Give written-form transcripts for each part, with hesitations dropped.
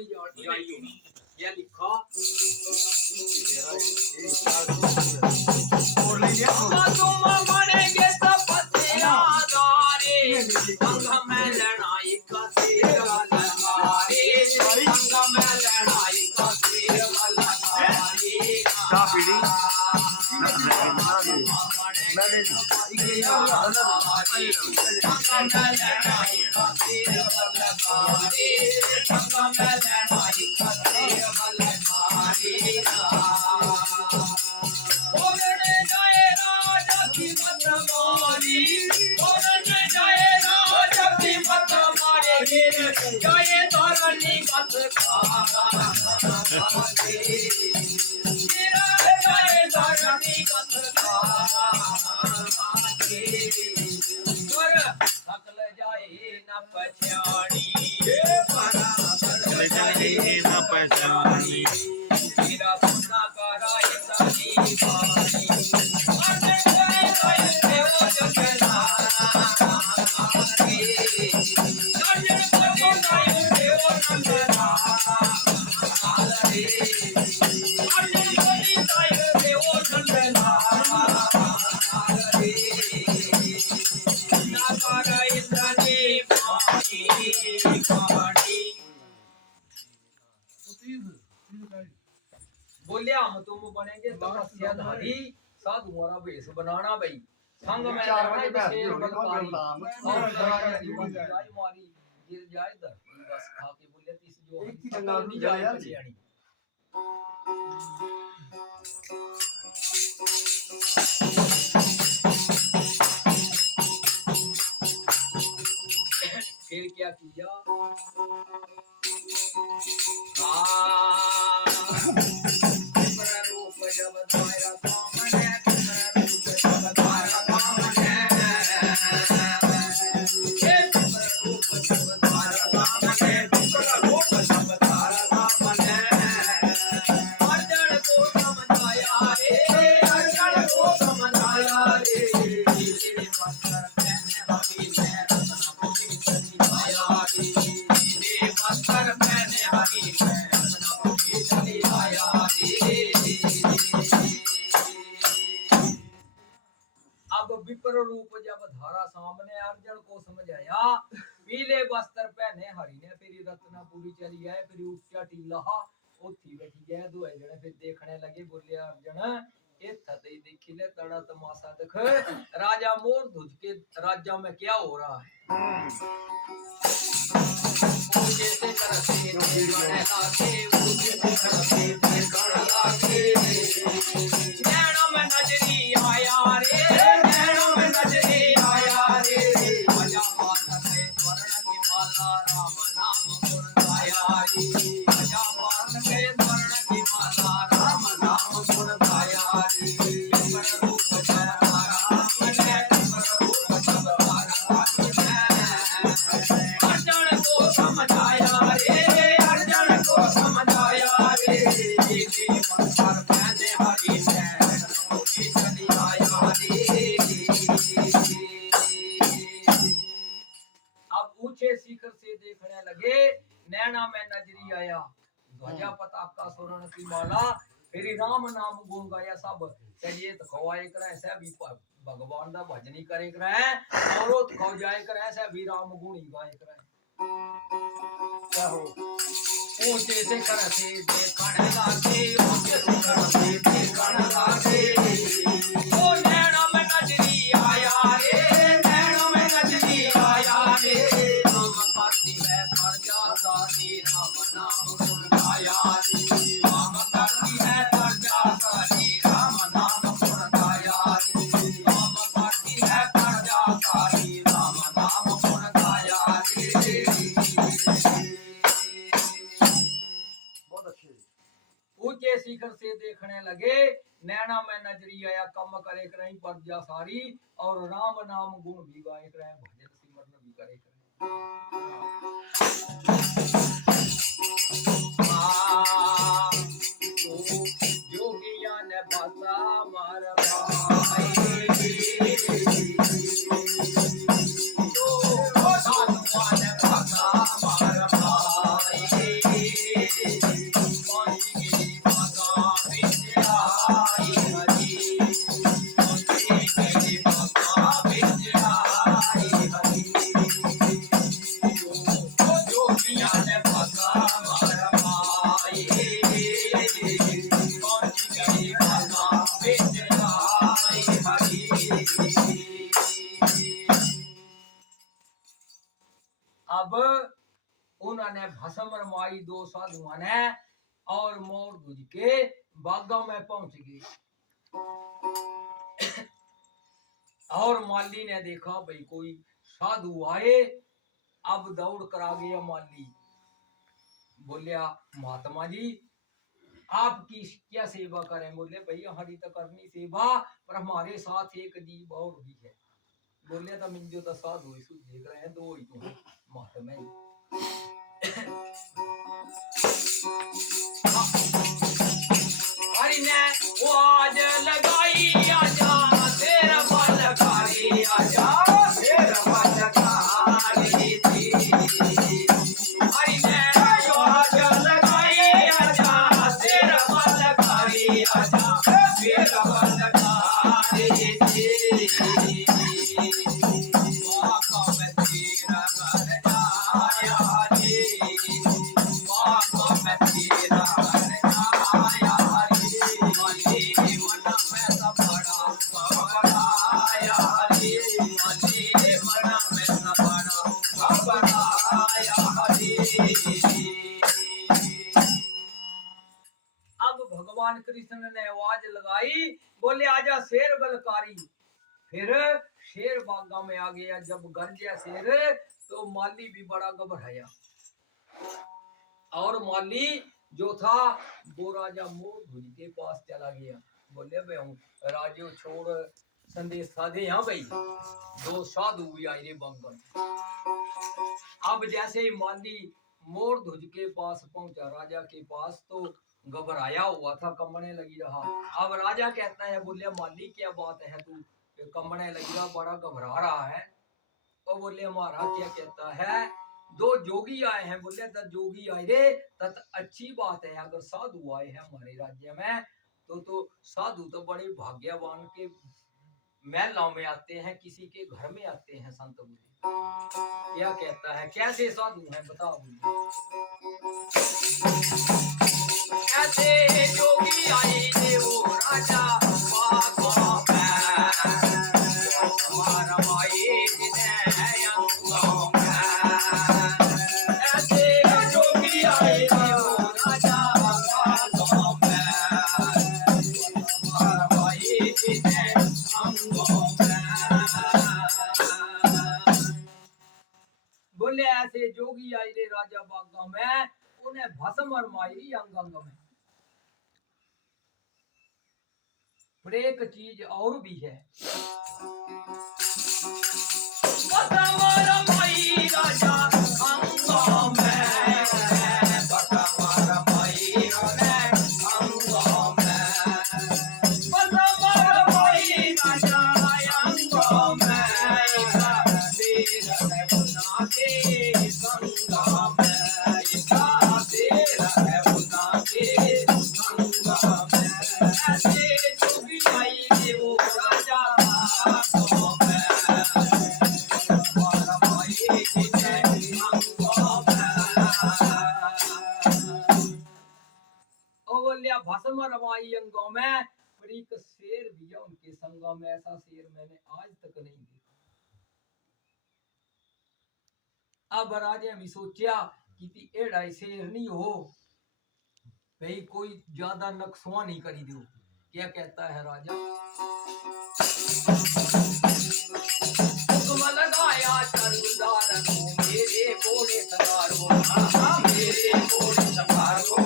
कोई जाइयो ये लिखा तुम मरेंगे सब पतियादारे संग में लड़ाई का तीर लगारे संग में लड़ाई का तीर लगारे जय धरनी कथ सकल जाए न पहचानी न पहचानी मेरा सुना कराए सानी पानी बोले हम तुम बनेंगे तपस्याधारी साधु हमारा वेश बनाना भाई संग में रहना शेर बलकारी और जाय मारी गिर जाए दर बस खा के बोले तीस जो एक ही जंगल नहीं जाए बचियानी फिर क्या किया रूप जब धारा कामने रूप जब धारा कामने रूप जब धारा कामने रूप जब धारा कामने अर्जन को समझाया रे अर्जन को समझाया रे पत्थर पहने हरी में रत्न मोती चलिया रे पत्थर पहने हरी में रत्न मोती चलिया अब विपर रूप जब धारा सामने अर्जुन को समझाया पीले वस्त्र पहने हरि ने फिर रत्नापुरी चली आए फिर उठा टीला उठी बैठी गए दो जने फिर देखने लगे बोले अर्जुन ये थते देखी ले तड़ा तमाशा देख राजा मोर धुज के राज्य में क्या हो रहा है जैसे करते गणे लागे जैसे करते गणे लागे नैनों में नजरी आया रे नैनों में नजरी आया रे मजा माता के स्वर्ण की माला राम नाम गुण गाया रे मजा माता के स्वर्ण की माला राम नाम गुण गाया रे रूप शिखर से देखने लगे नैना में नजरी आया ध्वजा पताका स्वर्ण की माला फिर राम नाम गुण गाया सब चलिए तो खवाए करे सब भगवान दा भजनी करे करे और खो जाए करे सब राम गुण ही गाए करे क्या हो ऊंचे से कर से देखने लागे ऊंचे से कर से देखने लागे ओ नैना में नजरी आया रे नैना में नजरी आया रे करती है प्रजा सारी राम नाम गुण गाया रे राम करती है प्रजा सारी राम नाम गुण गाया रे राम करती है प्रजा सारी राम नाम गुण गाया रे बहुत अच्छे ऊंचे शिखर से देखने लगे नैना में नजरी आया कम करे करे प्रजा सारी और राम नाम गुण भी गाए करे भजन सिमरन भी करे करे योगिया ने भाषा मार भाई साधुआ ने भाषा मार भाई रमाई दो साधुओं ने और मोर गुज के बागा में पहुंच गए। और माली ने देखा भाई कोई साधु आए, अब दौड़ कर आ गया माली। बोलिया महात्मा जी आपकी क्या सेवा करें? बोले भाई हमारी तो करनी सेवा, पर हमारे साथ एक जीव और भी है। बोले तो मिंजो तो साधु देख रहे हैं, दो ही तो है महात्मा जी। हरि ने वो आज लगाई आजा तेरा बलकारी, आजा तेरा बलकारी थी। हरि ने वो आज लगाई आजा तेरा बलकारी, आजा तेरा बलकारी थी। माँ मैं तेरा घर जाया जी, माँ मैं तेरा घर जाया जी, मनी मन में सब बड़ा घबराया जी, मनी मन में सब बड़ा घबराया जी। अब भगवान कृष्ण ने आवाज लगाई, बोले आजा शेर बलकारी। फिर शेर बागा में आ गया। जब गरजा शेर तो माली भी बड़ा घबराया। और माली जो था वो राजा मोर धुज के पास चला गया। बोले भाई हूँ राजो छोड़ संदेश साधे यहाँ भाई, दो साधु भी आए रे बंगल। अब जैसे ही माली मोर धुज के पास पहुंचा राजा के पास, तो घबराया हुआ था, कमने लगी रहा। अब राजा कहता है, बोले माली क्या बात है, तू कमने लगी रहा, बड़ा घबरा रहा है। और बोले हमारा क्या कहता है, दो जोगी आए हैं। बोले तब जोगी आए रे तब अच्छी बात है, अगर साधु आए हैं हमारे राज्य में तो साधु तो बड़े भाग्यवान के महलों में आते हैं, किसी के घर में आते हैं। संत बोले क्या कहता है, कैसे साधु हैं बताओ। ऐसे जोगी आए थे वो राजा बागों में, हमारा माई जिन्हें अंगों में। ऐसे जोगी आए थे वो राजा बागों में, हमारा माई जिन्हें अंगों में। बोले ऐसे जोगी आए रे राजा बागा में, उन्हें भस्म रमाई अंग अंग में। पर एक चीज और भी है, भस्म रमाई राजा अंगों में, भस्म रमाई उन्हें अंगों में, भस्म रमाई राजा अंगों में। भस्म रमाई अंगों में, पर एक शेर भी है उनके संगों में। ऐसा शेर मैंने आज तक नहीं देखा। अब राजा भी सोचा कि एड़ा शेर नहीं हो भाई, कोई ज्यादा नक्सवा नहीं करी दो। क्या कहता है राजा, तुम लगाया चरुदार को मेरे घोड़े सवारो, मेरे घोड़े सवारो।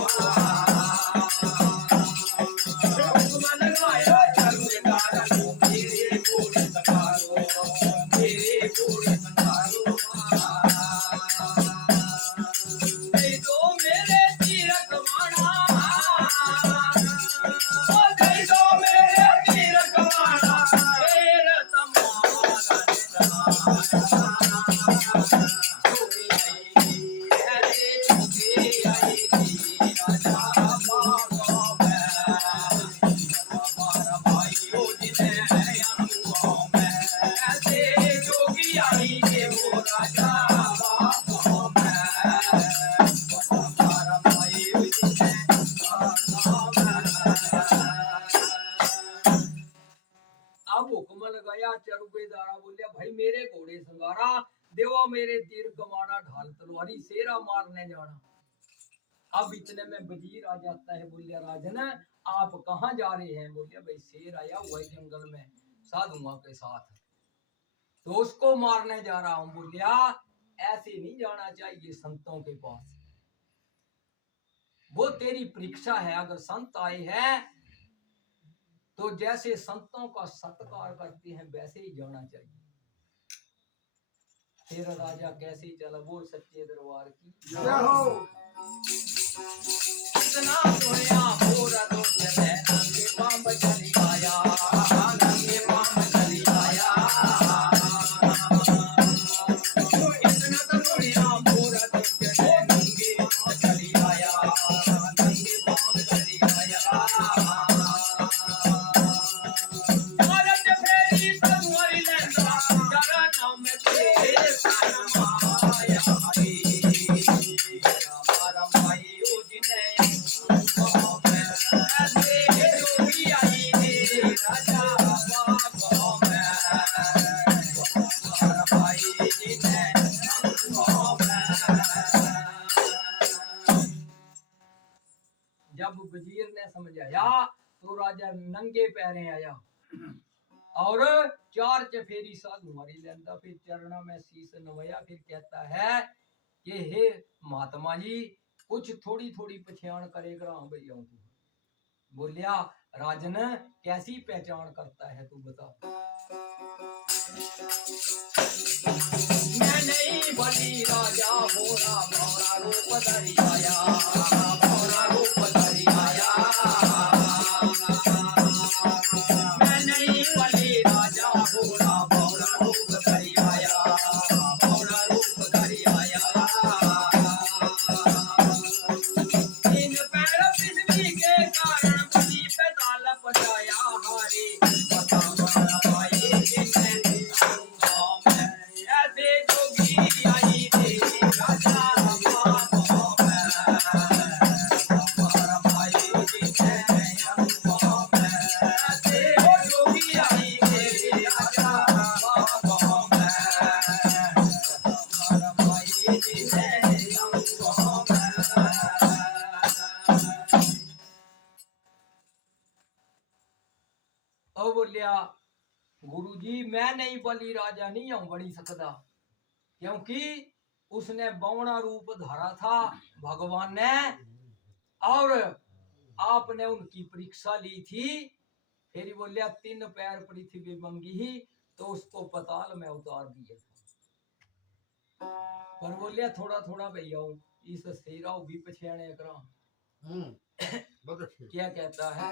तुम लगाया चरुदार को मेरे घोड़े सवारो, मेरे घोड़े सवारो। तो मेरे तीर कमाना, तो मेरे तीर कमाना, शेर अब हुक्म लगाया चरुबेदारा। बोलिया भाई मेरे घोड़े संगारा, देवा मेरे तीर कमाना, ढाल तलवारी, शेरा मारने जाना। अब इतने में वजीर आ जाता है। बोलिया राजन आप कहाँ जा रहे हैं? बोलिया भाई शेर आया हुआ है जंगल में साधुओं के साथ, तो उसको मारने जा रहा हूं। बोलिया ऐसे नहीं जाना चाहिए संतों के पास, वो तेरी परीक्षा है। अगर संत आए हैं तो जैसे संतों का सत्कार करते हैं वैसे ही जाना चाहिए। फिर राजा कैसे चला? बोल सच्चे दरबार की जय हो। इतना सोया पूरा दो चले नंगे पांव चली आया, नंगे पांव चली आया। इतना तो सोया पूरा दो चले नंगे पांव चली आया, नंगे पांव चली आया। औरत फेरी तुम्हारी लंका चरणों में तेरे शरमाया हरी। हमारा भाई उजने जब वजीर ने समझाया तो राजा नंगे पैरे आया और चार चफेरी साधु मारी लेंदा, फिर चरणों में शीश नवाया। फिर कहता है कि हे महात्मा जी कुछ थोड़ी थोड़ी पहचान करेगा भैया तू। बोलिया राजन कैसी पहचान करता है तू बता। मैं नहीं बली राजा होरा भौरा रूप धरी आया, भौरा रूप धरी आया। मैं नहीं बली राजा होरा भौरा रूप धरी आया, भौरा रूप धरी आया। तीन पैर पृथ्वी के कारण पति पे ताल पटाया हारी। पता मारा भाई जिन्हें ऐसे जोगी आई थी राजा बाबा हमारा भाई जिन्हें ऐसे जोगी आई थी राजा बाबा हमारा भाई जिन्हें ओ बोलिया गुरुजी मैं नहीं बली राजा नहीं हूं बड़ी सकता, क्योंकि उसने बौना रूप धरा था भगवान ने और आपने उनकी परीक्षा ली थी। फिर बोलिया तीन पैर पृथ्वी मंगी तो उसको पताल में उतार दिया था। पर बोलिया थोड़ा थोड़ा भैया इस शेरा भी पछाने करा। बहुत अच्छे। क्या कहता है?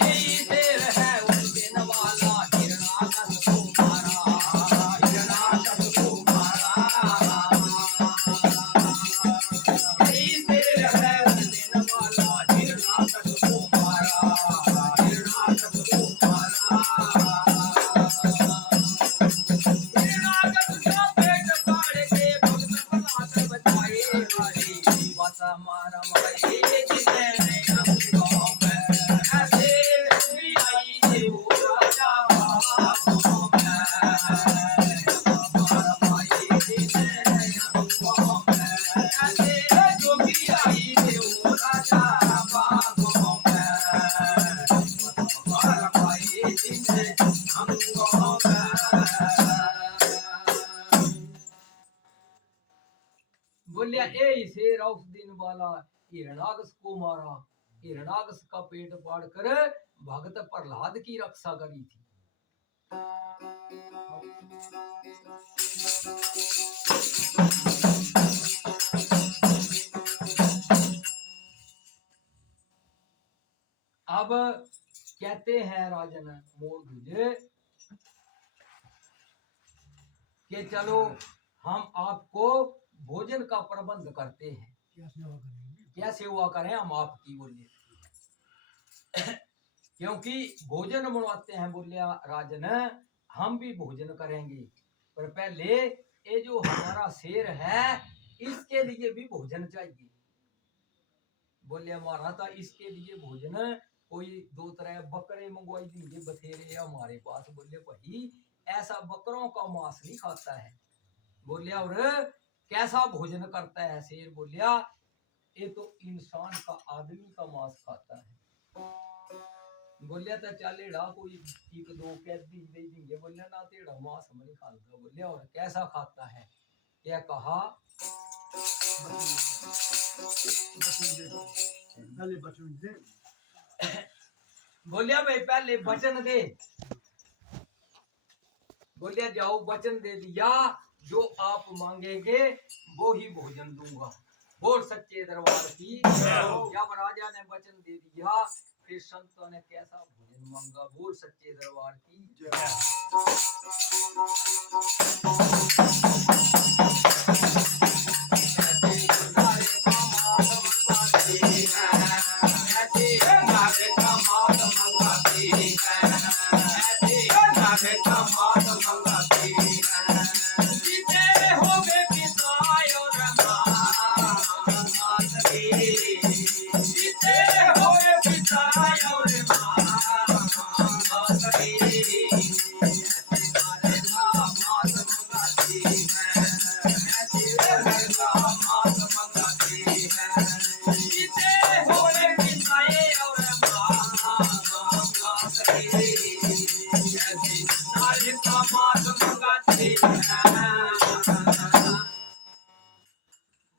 यही शेर है उस दिन वाला हिरणाकश को मारा, हिरणाकश को मारा। यही शेर है उस दिन वाला हिरणाकश को मारा, हिरणाकश को मारा। हिरणाकश का पेट फाड़ के भक्त बना कर बचाए हरी। बस मारा मारे जिसने हमको ऐसे भी आई थी वो राजा हमारा भाई जिसने हमको ऐसे जो भी आई थी वो राजा हमारा भाई जिसने हमको। बोलिया ए शेर उस दिन वाला हिरणाकश को मारा, हिरणाकश का पेट फाड़ कर भगत प्रहलाद की रक्षा करी थी। अब कहते हैं राजन मोर ध्वज कि चलो हम आपको भोजन का प्रबंध करते हैं। क्या सेवा करें हम आपकी? बोलिए क्योंकि भोजन बनवाते हैं। बोलिया राजन हम भी भोजन करेंगे, पर पहले ये जो हमारा शेर है इसके लिए भी भोजन चाहिए। बोलिया महाराज इसके लिए भोजन कोई दो तरह बकरे मंगवाई दीजिए बथेरे हमारे पास। बोले भाई ऐसा बकरों का मांस नहीं खाता है। बोलिया और कैसा भोजन करता है शेर बोलिया ये तो इंसान का आदमी का मांस खाता है बोलिया तो चलेड़ा कोई एक दो कैदी दे देंगे बोलिया ना तेरा मांस हम नहीं खाता बोलिया और कैसा खाता है क्या कहा पहले बचन दे बोलिया भाई पहले वचन दे बोलिया जाओ वचन दे दिया जो आप मांगेंगे वो ही भोजन दूंगा बोल सच्चे दरबार की जब राजा ने वचन दे दिया फिर संतों ने कैसा भोजन मांगा बोल सच्चे दरबार की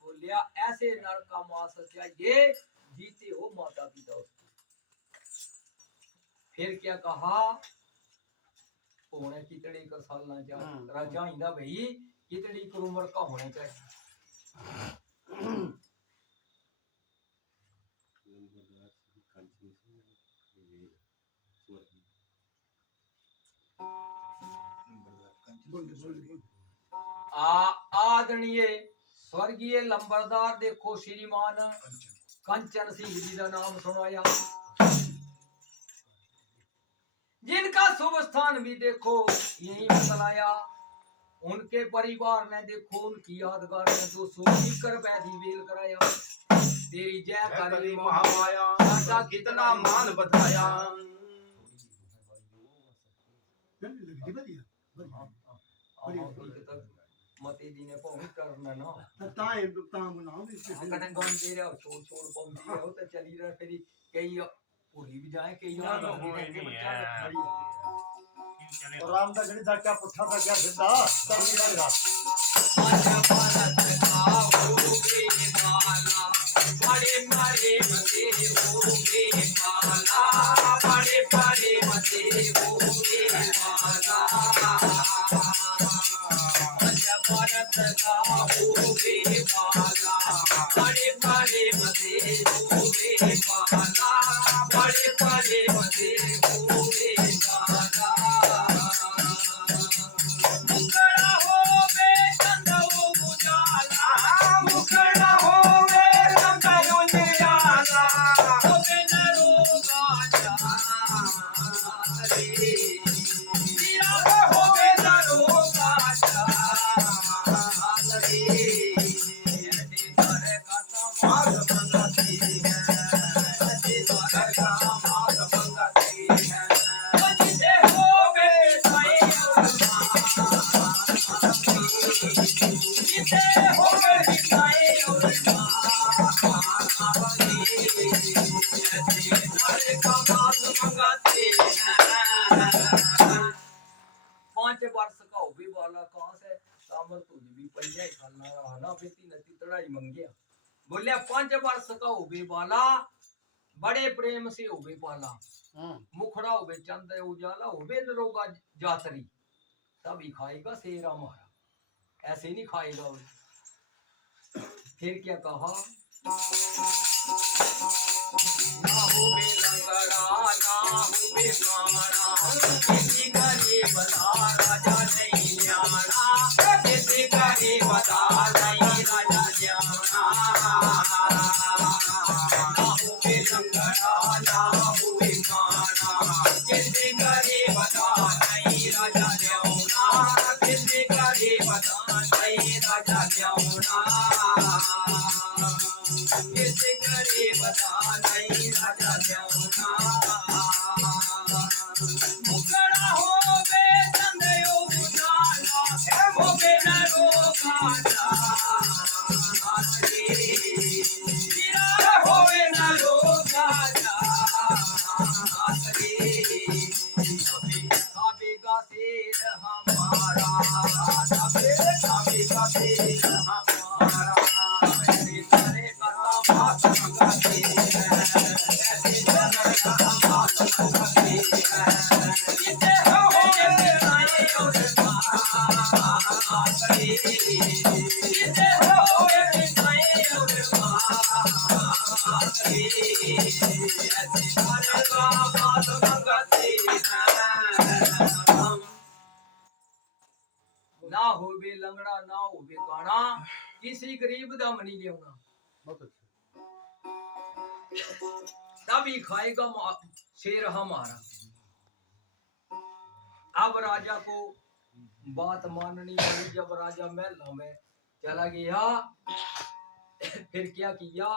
बोलिया ऐसे नर का मांस चाहिए जीते हो माता पिता उसके फिर क्या कहा होने कितने का साल ना जा राजा इंदा भाई कितनी की उम्र का होने चाहिए आदरणीय स्वर्गीय लंबरदार देखो श्रीमान कंचन सिंह जी का नाम सुनाया जिनका शुभ स्थान भी देखो यही बतलाया उनके परिवार ने देखो उनकी यादगार में 200 कर वैधि बेल कराया तेरी जय करे महामाया राजा कितना मान बताया मते दी ने पहुंच करना ना ताए ताम बनाओ इससे कने गन दे रहा छोड़ छोड़ पहुंची है तो चली रहा फिर कई पूरी भी जाए कई ना हो और राम का गणित था क्या पुट्ठा था क्या सीधा सब मिलेगा आजा भारत का होगे माला बड़े बड़े मते होगे माला बड़े बड़े मते होगे माला आजा भारत का होगे माला बड़े बड़े मते होगे माला बड़े बड़े मते होगे माला मुखड़ा होवे चंदो उजाला मुखड़ा होवे चंदो उजाला होवे नरोगा रे तेरा होवे नरोगा रे ऐसे घर का समाज मंगती है ऐसे घर का समाज मंगती है जिसे होवे साई जिसे होवे साई और ऐसे घर का समाज मंगती है 5 वर्ष का हो भी वाला कहां से सामर तुझ भी पहिया खाना रहा ना फिर तीन तड़ाई मंगिया बोलिया 5 वर्ष का हो भी वाला बड़े प्रेम से हो भी पाला मुखड़ा हो भी चंद उजाला हो भी नरोगा जातरी तभी खाएगा शेर हमारा ऐसे नहीं खाएगा वो फिर क्या कहा ना हो बे लंगड़ा ना हो बे काना किसी का ये बता राजा नहीं जाना किसी का ये बता नहीं राजा जाना ना हो बे लंगड़ा ना हो बे काना किसी का ये बता नहीं राजा जाना किसी का ये बता नहीं राजा जाना किसी करे बता नहीं राजा जाऊना मुखड़ा होवे चंदयो उजाला होवे नरो काला ना होवे लंगड़ा ना होवे काना किसी गरीब दा मनी लेना बहुत अच्छा तभी खाएगा शेर हमारा। अब राजा को बात माननी पड़ी। जब राजा महल में चला गया फिर क्या किया,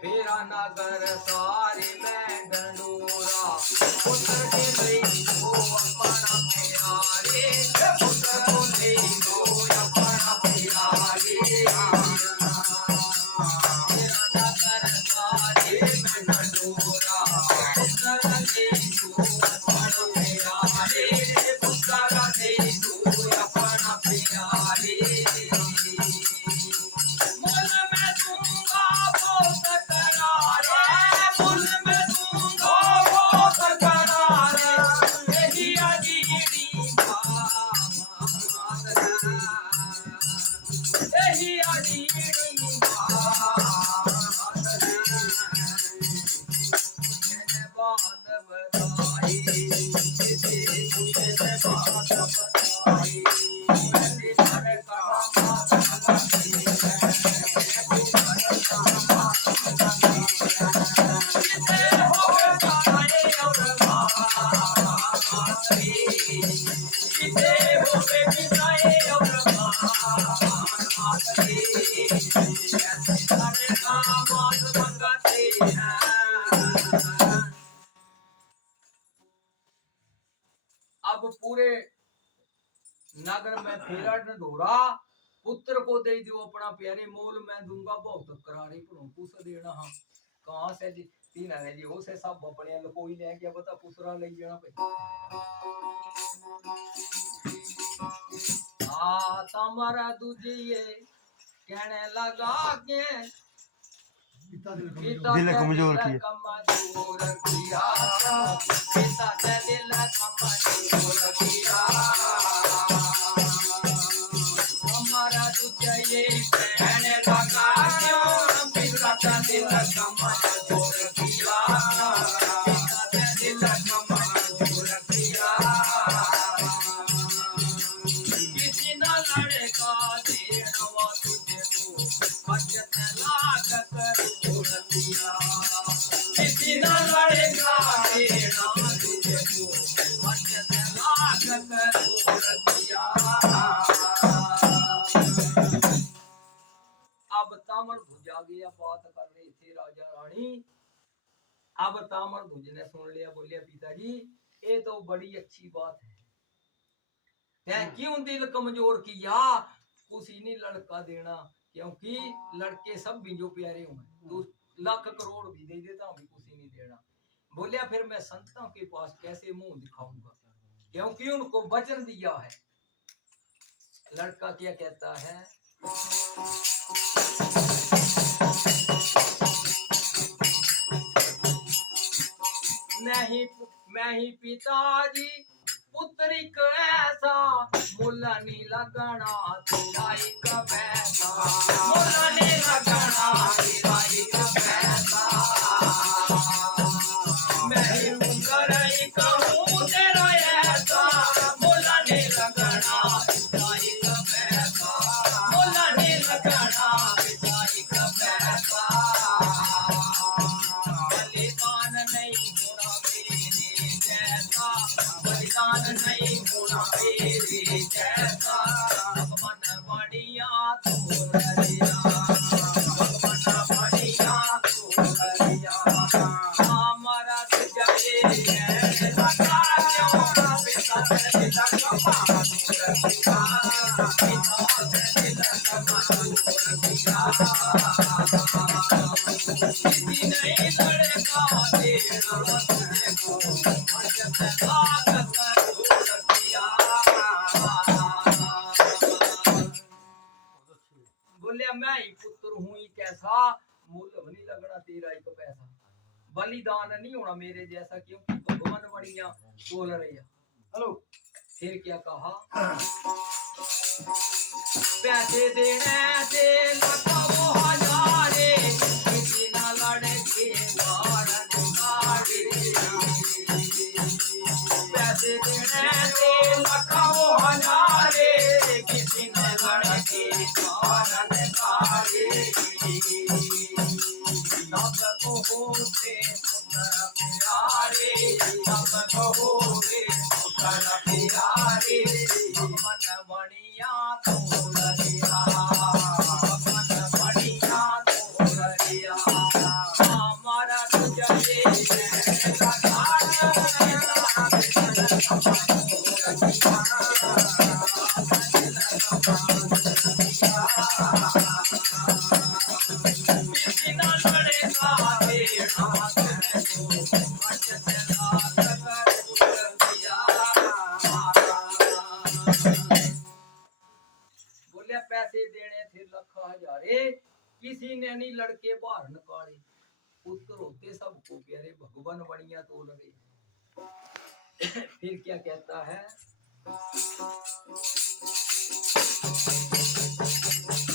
फेरा नगर सारे में डंडोरा पुत्र के ले दो अपना प्यारे, पुत्र को ले दो अपना प्यारे। फेरा नगर सारे में डंडोरा पुत्र ले दो अपना प्यारे, पुत्र ले दो अपना प्यारे। मुल में दूंगा बहुत करारे, मुल में दूंगा बहुत करारे, यही अजीबी बात है, यही अजीबी बात है। मैंने बात बताई, मैंने बात बताई, मैंने घर का बात बताई। अब पूरे नगर में फेरा ढोरा पुत्र को दे दो अपना प्यारे, मोल मैं दूंगा बहुत करारी पर पूछ देना। हाँ कहां से जी तीन है जी, उसे सब अपने कोई ले क्या पता पुसरा ले जाना पे। आ तमरा दूजिए कहने लगा के दिल कमजोर किया, कमजोर किया, पिता के दिल कमजोर किया। हमारा तुझे कहने लगा क्यों, पिता का दिल कमजोर किया, पिता का दिल कमजोर किया। किसी न लड़का देना तुझे को बचत लाख करोड़ दिया, किसी न लड़का देना तुझे को बचत लाख करोड़ दिया। अब तामर ध्वज आ गया, बात कर रहे थे राजा रानी। अब तामर ध्वज ने सुन लिया, बोलिया पिताजी ये तो बड़ी अच्छी बात है, तै क्यों दिल कमजोर किया, उसी ने लड़का देना, क्योंकि लड़के सब भी जो प्यारे हुए, तू लाख करोड़ भी दे देता हूँ उसी नहीं देना। बोलिया फिर मैं संतों के पास कैसे मुंह दिखाऊंगा, क्योंकि उनको वचन दिया है। लड़का क्या कहता है, नहीं मैं ही पिताजी पुत्रिक ऐसा, मुला नी लगना तेरा एक पैसा, मुला नी लगना तेरा एक पैसा। मैं ही उंगर एक हूँ तेरा ऐसा, मुला नी लगना तेरा एक पैसा, मुला नी लगना तेरा एक पैसा। बलिदान नहीं होना मेरे जैसा, बलिदान नहीं होना मेरे जैसा, भगवान बढ़िया तो हरिया, भगवान बढ़िया तो हरिया। हमारा तुझे है लगा क्यों ना पिता से लगा रखिया, पिता से लगा रखिया। किसी नहीं लड़का देना तुझे को बचत लाख करोड़ दिया। बोलिया मैं ही पुत्र हूँ ही कैसा, मूल नहीं लगना तेरा एक पैसा, बलिदान नहीं होना मेरे जैसा, क्योंकि भगवान बढ़िया बोल रहे हैं। हेलो फिर क्या कहा, पैसे देने से लखों हजारे किसी ना लड़के वारन कारे पैसे देने से लखों हजारे किसी न लड़के वारन कारे सबको होते पुत्र प्यारे सबको होते पुत्र प्यारे मन बनिया तो लड़िया मन बनिया तो लड़िया हमारा तुझे बोले पैसे देने थे लख हजारे किसी ने नहीं लड़के बाहर निकाले पुत्र होते सबको प्यारे भगवान बढ़िया तो लगे फिर क्या कहता है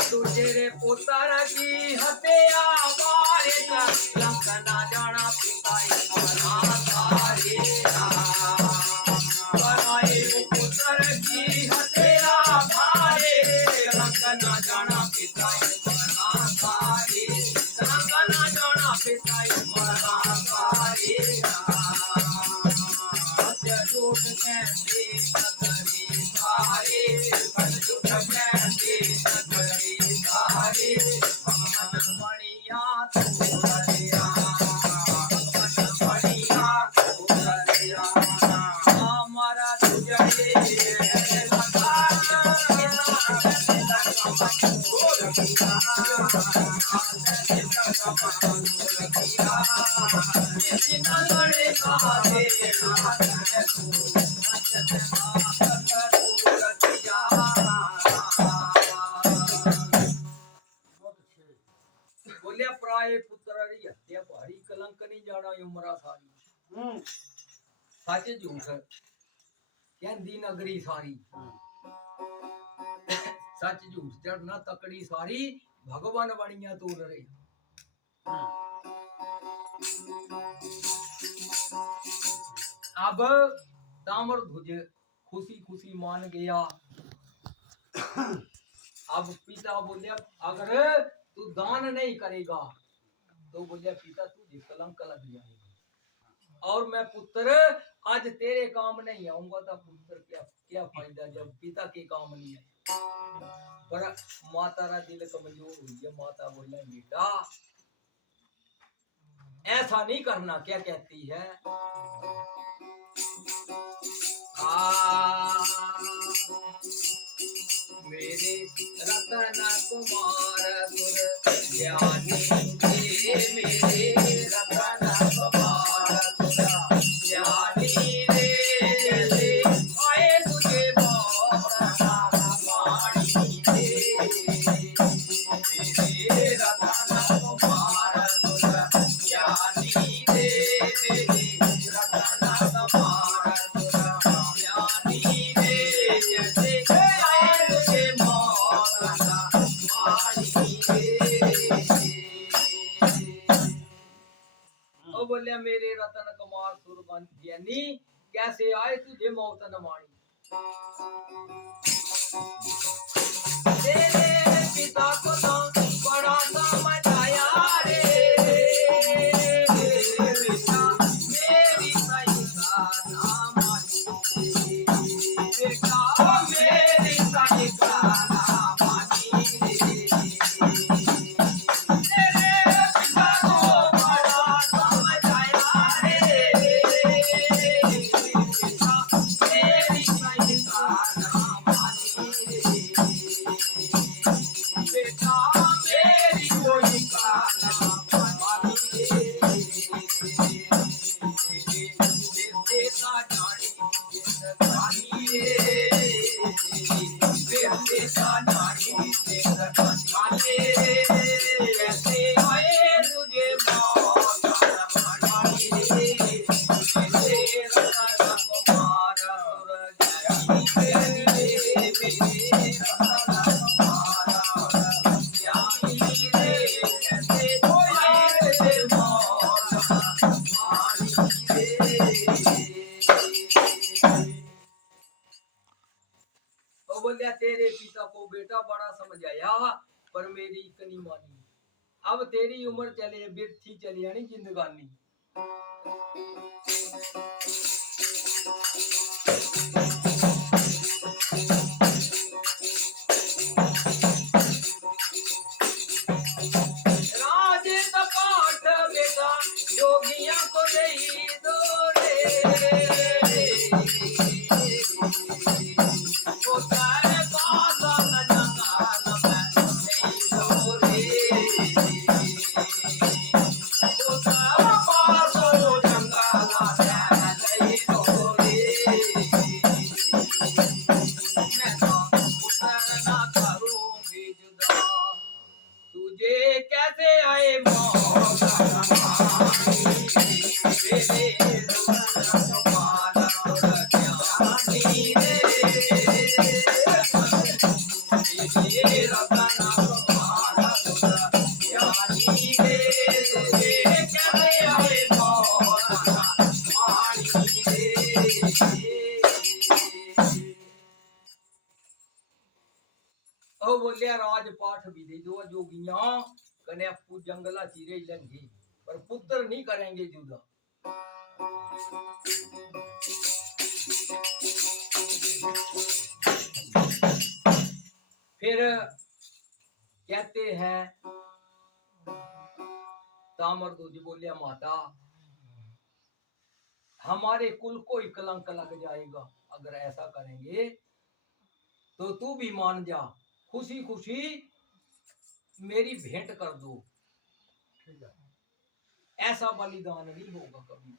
तुझे रे पुत्र की हत्या मारे लंकना जाना पिताई मना सारे बनाए पुत्र की हत्या मारे लंकना जाना पिताई मना सारे लंकना जाना पिताई मना सारे सत्य झूठ कहते सतरी सारे सत्य झूठ कहते सतरी सारे मन बढ़िया तो बढ़िया मन बढ़िया तो बढ़िया हमारा तुझे बोलिया प्राय पुत्र री हत्या भारी कलंक नहीं जाना उमरा सारी सच झूठ कहंदी नगरी सारी सच झूठ चढ़ना तकड़ी सारी भगवान बणिया तोल रे अब ताम्र ध्वज खुशी खुशी मान गया अब पिता बोले अगर तू दान नहीं करेगा तो बोले पिता तुझे कलंक लग जाएगा और मैं पुत्र आज तेरे काम नहीं आऊंगा तो पुत्र क्या क्या फायदा जब पिता के काम नहीं आए पर माता रा दिल कमजोर हुई है माता बोले बेटा ऐसा नहीं करना क्या कहती है मेरे रतन कुमार गुर ज्ञानी रे मेरे रतन कुमार गुर ज्ञानी रे जैसे आए तुझे पानी रे मेरे रतन कुमार गुर ज्ञानी रे मेरे रतन कुमार बोले मेरे रतन कुमार सुरबंत ज्ञानी कैसे आए तुझे मौत न मानी तेरे पिता को तो बड़ा समझाया रे बेटा मेरी सही का नाम बेटा मेरी सही का नाम जाया पर मेरी एक नहीं मानी। अब तेरी उम्र चले बिरथी चली यानी जिंदगानी। राजे तपाठ बेटा जोगियां को दई दोरे ओ तारे पासा न जंगाल में दई दोरे ओ तारे पासा न जंगाल में दई दोरे मैं तो उतरना करूंगी जुदा तुझे कैसे आए मौका ओ बोलिया राजपाठ भी दे दो जोगियां कने अपू जंगला चीरे लेंगे पर पुत्र नहीं करेंगे जुदा। फिर कहते हैं तामरध्वज बोलिया माता हमारे कुल को ही कलंक लग जाएगा अगर ऐसा करेंगे तो तू भी मान जा खुशी खुशी मेरी भेंट कर दो। ऐसा बलिदान नहीं होगा कभी।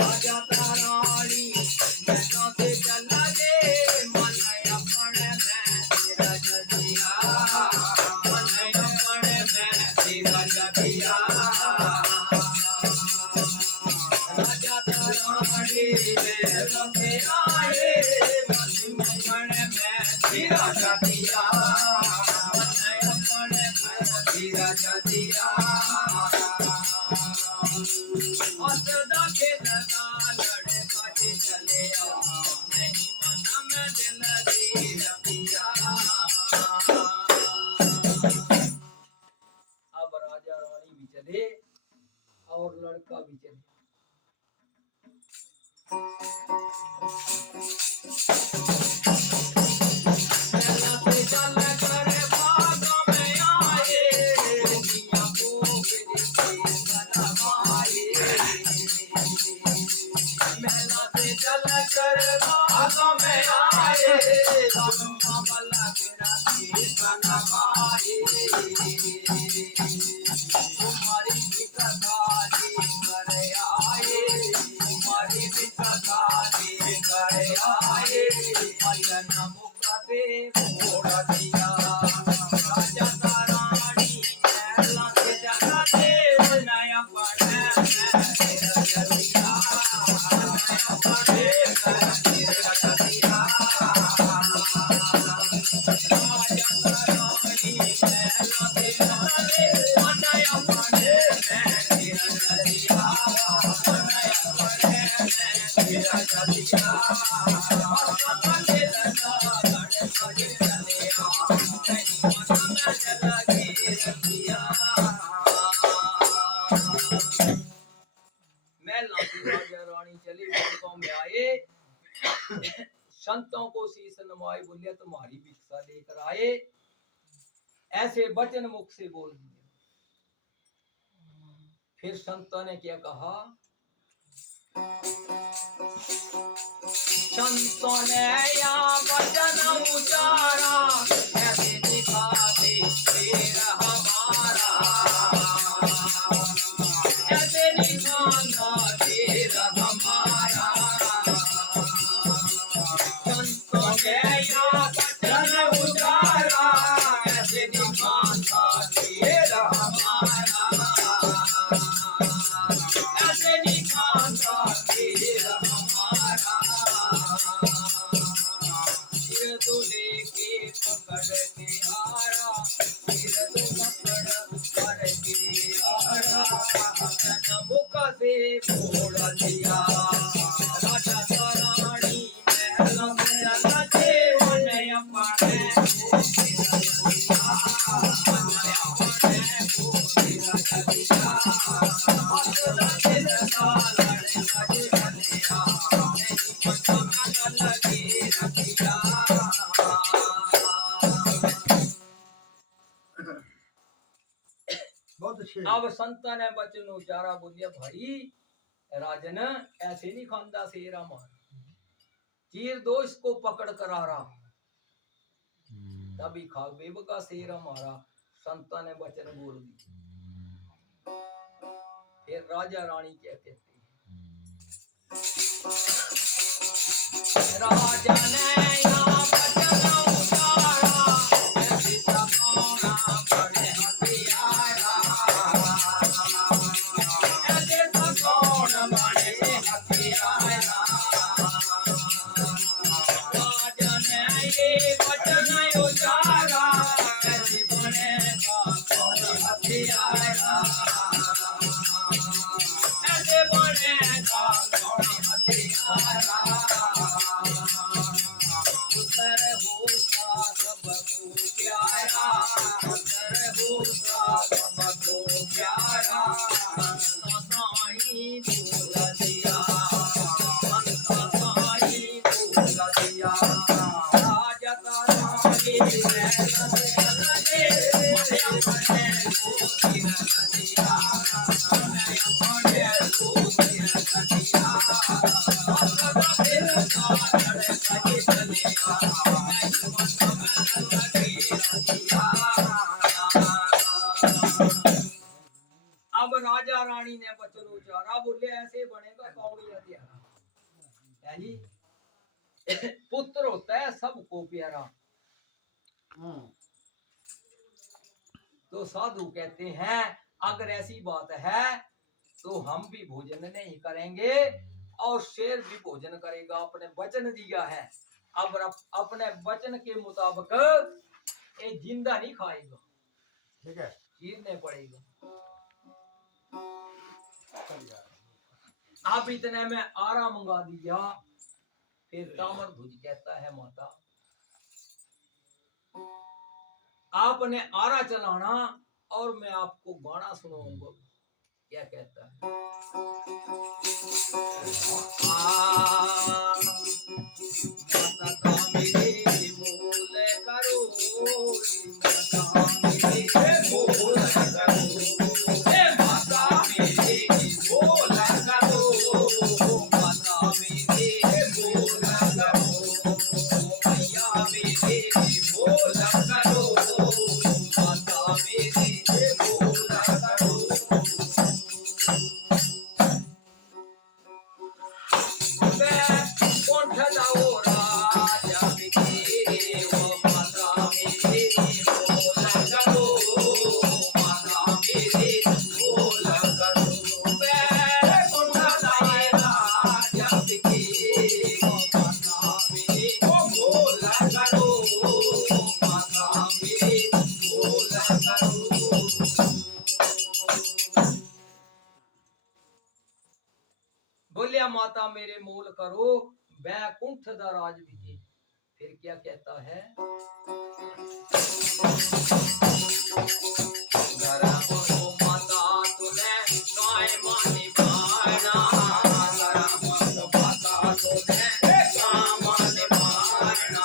राजा ताराणी जैसा से चला दे मन अपने में तेरा जदिया मन अपने में तेरा जदिया राजा ताराणी जैसा से आए मन अपने में तेरा जदिया मन अपने में तेरा जदिया असदा के लगा लड़े बाटे चले नहीं मना में दिल दी रबिया। अब राजा रानी भी चले और लड़का भी चले। संतों को शीश नवाई बोलिया तुम्हारी भिक्षा लेकर आए ऐसे वचन मुख से बोल दिए। फिर संतों ने क्या कहा संतों ने या वचन उचारा ऐसे दिखा दे शेर हमारा ऐसे निशाना शेर हमारा संतों ने या वचन उचारा ऐसे निशाना शेर हमारा ऐसे निशाना शेर हमारा तो लेके पकड़ रतिया राजा तो रानी महल में लगे बने अपने बहुत अच्छे अब संत ने बचन उचारा बोलिया भाई राजन ऐसे नहीं खांदा शेरा मार चीर दो इसको पकड़ कर आ रहा तभी खा बेबका शेरा मारा संत ने वचन बोल दी फिर राजा रानी क्या कहते हैं राजा ने यहाँ वचन उचारा ऐसे सपना बड़े हथियारा ऐसे सपना बड़े हथियारा राजा ने ये वचन उचारा ऐसे बनेगा कौन हथियारा ऐसे बनेगा कौन हथियारा उतर होता सबको प्यारा उतर होता सबको प्यारा साई बोल दिया साई बोल दिया राजा तारानी अब राजा रानी ने वचन उचारा बोले ऐसे बनेगा कौड़ी हथियारा है जी पुत्र होता है सबको प्यारा तो साधु कहते हैं अगर ऐसी बात है तो हम भी भोजन नहीं करेंगे और शेर भी भोजन करेगा अपने वचन दिया है अब अपने वचन के मुताबिक ये जिंदा नहीं खाएगा ठीक है चीरने पड़ेगा आप इतने में आरा मंगा दिया फिर तामर भुज कहता है माता आपने आरा चलाना और मैं आपको गाना सुनाऊंगा क्या कहता है माता मेरे मूल करो माता मेरे मूल करो माता मेरे मूल करो माता मेरे मूल करो मैया मेरे मूल करो माता मेरे मूल करो बोलिया माता मेरे मूल करो बैकुंठ दा राज विजे फिर क्या कहता है माता तुने काय मानी पाना माता तुने काय मानी पाना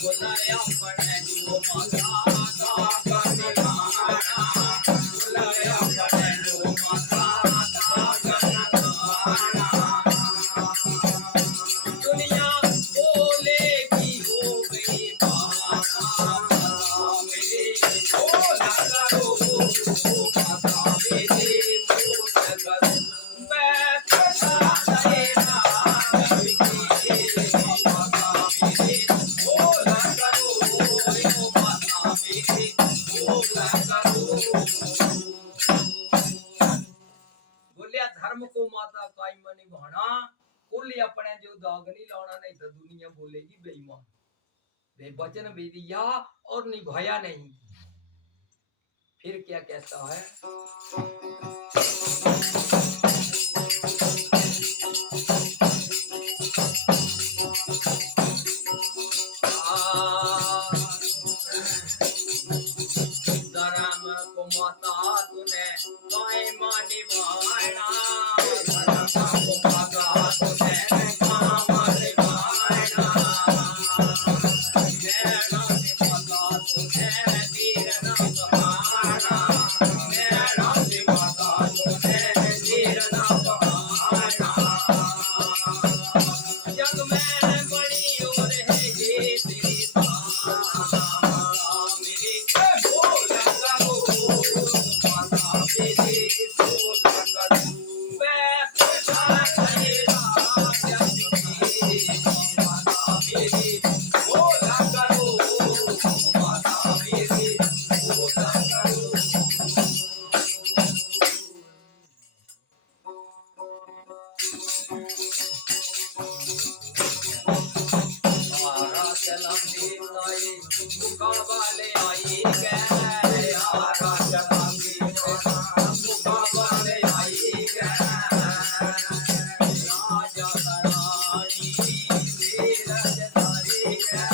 बुलाया पड़े जो माता का करने पाना बुलाया पड़े जो माता दुनिया बोलेगी हो गई बोलिया धर्म को माता कायम निभाना कुल अपने जो दाग नहीं लाना नहीं तो दुनिया बोलेगी बेईमान वे वचन भी दिया और निभाया नहीं फिर क्या कहता है माता तूने काहे मानी भाईना धन का भागा तूने कहाँ मारे भाईना नैना से माता तूने तीर न बहाना नैना से माता तूने तीर न बहाना जग में बड़ी और है ये तेरी मेरी बोल करो माता मेरी बोल करो बैठा करेगा जग मेरी माता मेरी बोल करो माता मेरी बोल करो आरा चलम देवताए मुकाबले आई गए आरा चलम देवता मुकाबले आई गए राजा रानी धीरज धरी गए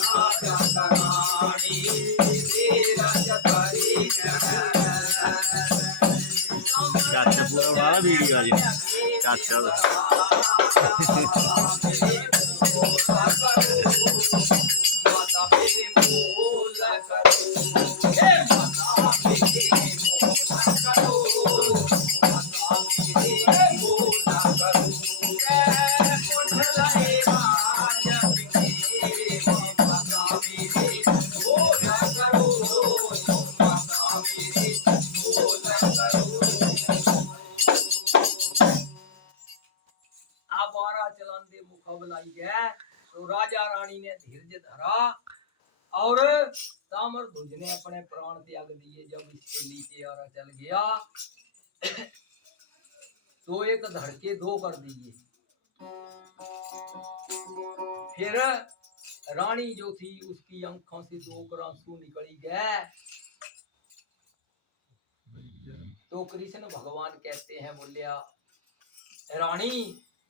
राजा रानी धीरज धरी गए चाचा पूरा बड़ा वीडियो आज चाचा का माता मेरे बोल करो हे माता मेरे बोल करो माता मेरे बोल करो कुछ रहेगा जब मेरे माता मेरे बोल करो माता मेरे बोल करो आप आरा चलान दे मुकाबलाई गया तो राजा रानी ने धीरज धरा और ताम्र ध्वज ने अपने प्राण त्याग दिए जब इसके नीचे आरा चल गया तो एक धड़के दो कर दिए फिर रानी जो थी उसकी आंखों से दो आंसू निकली गए तो कृष्ण भगवान कहते हैं बोलिया रानी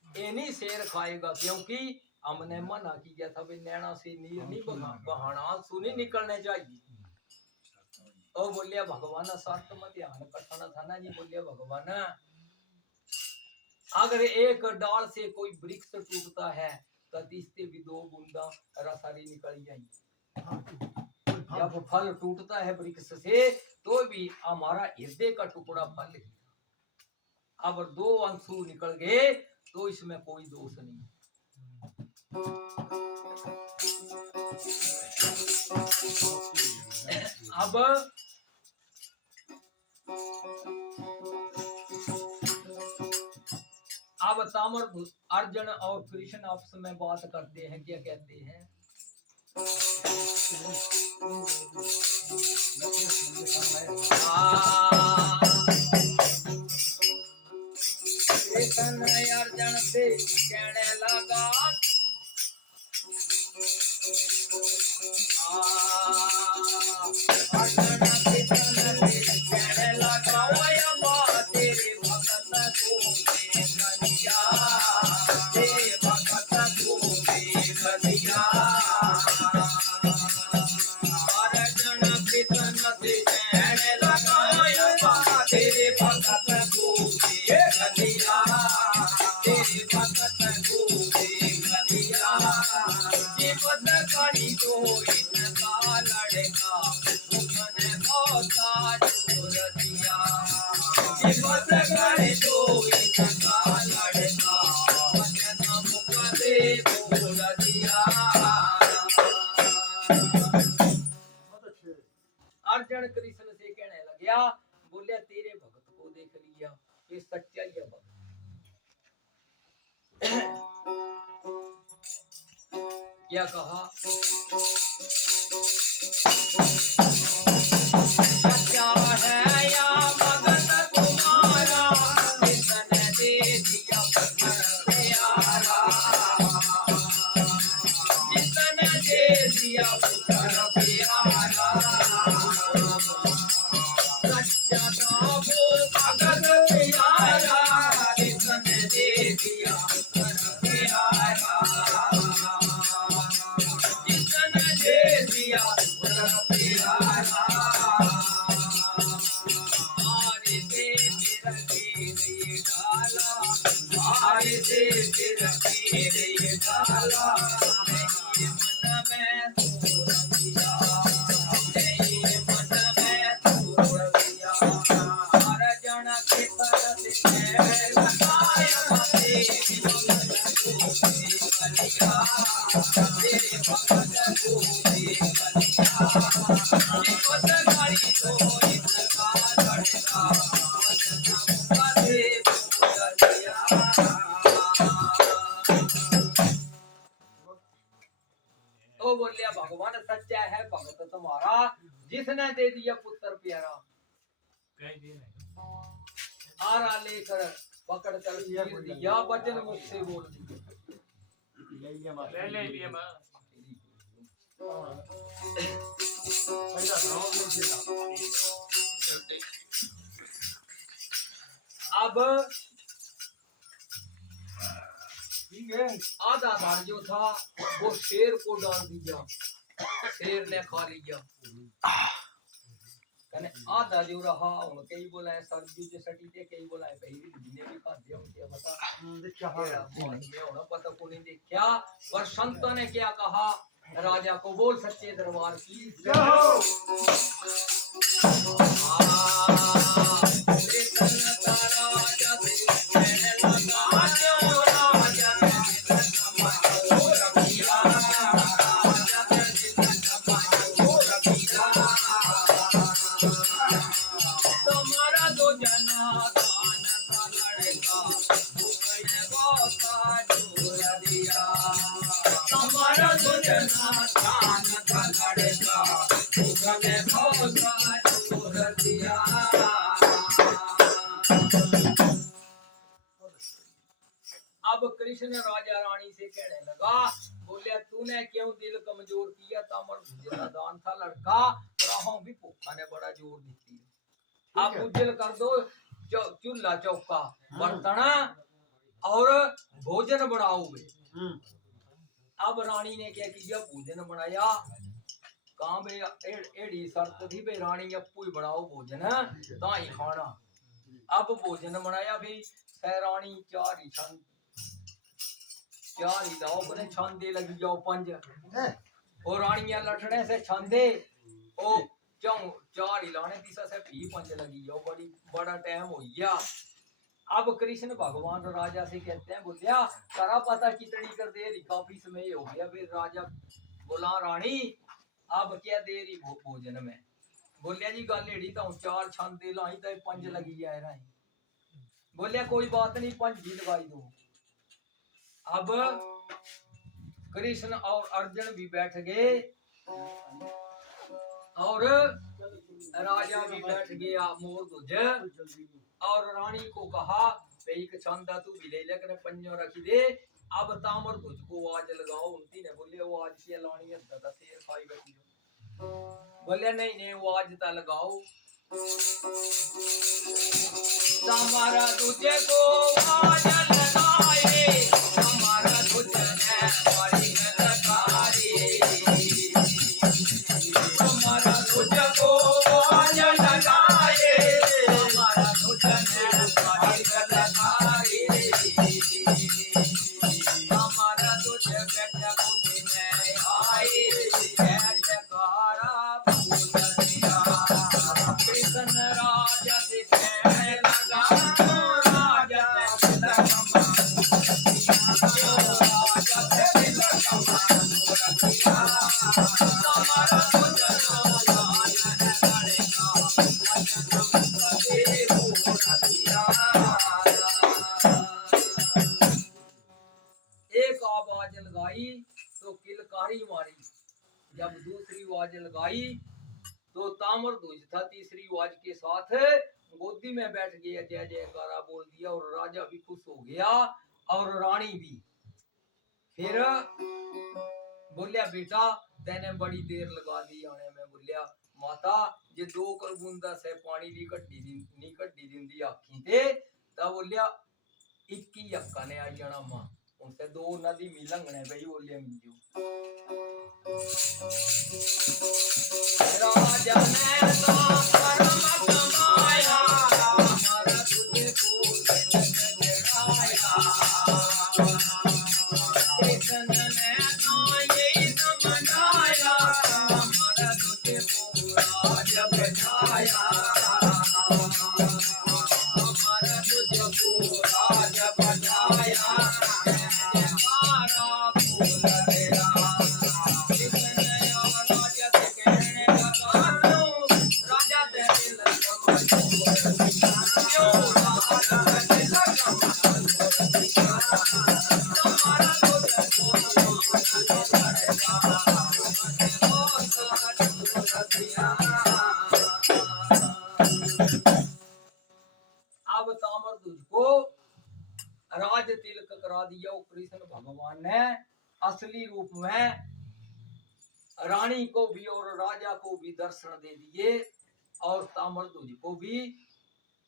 एनी शेर खाएगा क्योंकि हमने मना किया था भाई नैना से नीर नहीं बहाना आंसू नहीं निकलने चाहिए और बोलिया भगवान शर्त में ध्यान कटना था ना जी बोलिया भगवान अगर एक डाल से कोई वृक्ष टूटता है तो तीसरे भी दो बूंदा रसारी निकल जाएंगी जब फल टूटता है वृक्ष से तो भी हमारा हृदय का टुकड़ा फल ही अब दो आंसू निकल गए तो इसमें कोई दोष नहीं अब ताम्र अर्जुन और कृष्ण आपस में बात करते हैं क्या कहते हैं कृष्ण अर्जुन से कहने लगा अर्जुन कृष्ण से कहने लगा तेरे भगत को देख लिया तेरे भगत को देख लिया अर्जुन कृष्ण से कहने लगा तेरे भगत को देख लिया तेरे भगत को देख लिया जीवन कड़ी तो इनका लड़का मुखने बहुत जोर दिया जीवन कड़ी तो इनका लड़का मुख से बोल दिया अर्जुन कृष्ण से कहने लगा बोलिया तेरे भक्त को देख लिया ये सच्चा ही भक्त क्या कहा सच्चा है या भगत तुम्हारा जिसने दे दिया पत्थर प्यारा जिसने दे दिया पत्थर प्यारा सच्चा था वो भगत प्यारा जिसने दे दिया पत्थर प्यारा जिसने दे दिया पत्थर प्यारा हर जन के तरस के लगाया तेरी भगत को कलिया तेरे भगत को कलिया जीवत गाड़ी तो इसका चढ़ता कदे पूजनिया तो बोलिया भगवान सच्चा है भगत तुम्हारा जिसने दे दिया पुत्र प्यारा आरा लेकर पकड़ कर चीर दिया वचन मुझसे बोल दिया ले लिया मां ले लिए मां ऐसा नाम ले दिया अब ठीक है आधा भाग जो था वो शेर को डाल दिया शेर ने खा लिया कने आधा जो रहा उन कई बोला है सरजू के सटी थे कई बोला है पहली ने भी खा दिया उनके बता देखा में होना पता को नहीं देखा और संत ने क्या कहा राजा को बोल सच्चे दरबार की जय हो तुम्हारा दो जना दान का लड़का भूखने बोका जोर दिया तुम्हारा दो जना दान का लड़का भूखने बोका जोर दिया अब कृष्ण राजा रानी से कहने लगा बोले तूने क्यों दिल कमजोर किया तामर जितना दान था लड़का राहों भी भूखा ने बड़ा जोर देती है आप उज्जल कर दो चूल्हा चौका बर्तन और भोजन बनाओगे अब रानी ने क्या किया भोजन बनाया कहाँ बे एड़ी शर्त थी बे रानी अप्पू ही बनाओ भोजन ता ही खाना अब भोजन बनाया भी रानी चार ही लाओ बने छांदे लगी जाओ पंज और रानियां लठड़े से छांदे ओ चार ही लाने तीसरा से भी पंज लगी जाओ बड़ा टाइम हो गया अब कृष्ण भगवान राजा से कहते हैं बोलिया करा पता कितनी कर देरी काफी समय हो गया फिर राजा बोला रानी अब क्या देरी भोजन में बोलिया जी गल एड़ी तो चार छांदे लाई तो पंज लगी जाए रही बोलिया कोई बात नहीं पंज भी लगाई दो अब कृष्ण और अर्जुन भी बैठ गए और राजा भी बैठ गया मोर ध्वज और रानी को कहा एक छंदा तू भी ले लेकर पंजों रखी दे अब तामर ध्वज को आवाज लगाओ उनती ने बोले वो आज की लानी है दादा शेर खाई बैठी बोले नहीं नहीं वो आज ता लगाओ तामरा तुझे को आवाज लगाए हमारा ध्वज है हमारी नगारी हमारा ध्वज को आवाज लगाए हमारा ध्वज है हमारी नगारी हमारा ध्वज बैठा बुद्धि में आए जयकारा बोल दिया कृष्ण राजा से कहने लगा राजा से लगा एक आवाज लगाई तो किलकारी मारी जब दूसरी आवाज लगाई तो तामर ध्वज था तीसरी आवाज के साथ गोदी में बैठ गया जय जयकारा बोल दिया और राजा भी खुश हो गया और रानी भी फिर बोलिया बेटा तेने बड़ी देर लगा दी आने में बोलिया माता जे दो कर बूंदा से पानी नी कड्डी दिंदी आखी ते तब बोलिया 21 अक्का ने आई जाना मां उनसे दो नदी मिलंगने भाई बोलिया मिलू राजा ने तो परम कमाया हमारा तुझे को चढ़ाया कृष्ण ने तो यही समझाया हमारा तुझे को राज बैठाया हमारा तुझको राज बनाया हमारा फूल तेरा किसने राजा से कहने लगा क्यों राजा तेरे लगा क्यों राजा तेरे लगा हमारा तुझको अब तामर तुझको राज तिलक करा दिया कृष्ण भगवान ने असली रूप में रानी को भी और राजा को भी दर्शन दे दिए और तामर तुझको भी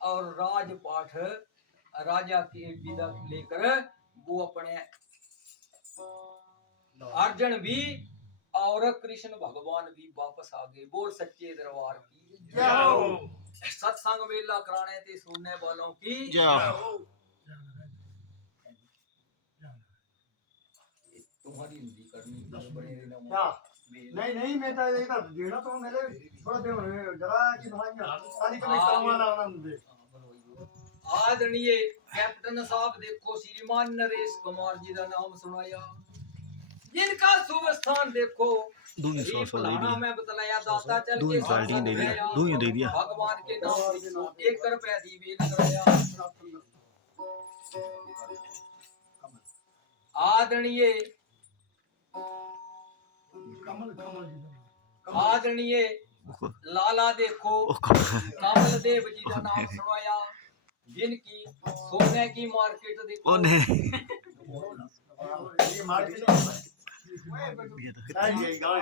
और राजपाठ राजा की विदा लेकर वो अपने अर्जुन भी और कृष्ण भगवान भी वापस आ गए। बोल सच्चे दरबार की सत्संग मेला कराने थे सुनने वालों की तुम्हारी हिंदी करनी बड़े क्या नहीं नहीं मैं तो इधर देना तो मेरे थोड़ा दे जरा की भाई सारी के काम वाला आनंद दे आदरणीय कैप्टन साहब देखो श्रीमान नरेश कुमार जी का नाम सुनाया जिनका शुभ स्थान देखो फलाना में बतलाया दाता चल के भगवान के नाम 1 रुपया दी बेल कराया आदरणीय आदरणीय लाला देखो कमल देव जी का नाम सुनाया जिनकी सोने की मार्केट देखो ये मार्केट ये गाय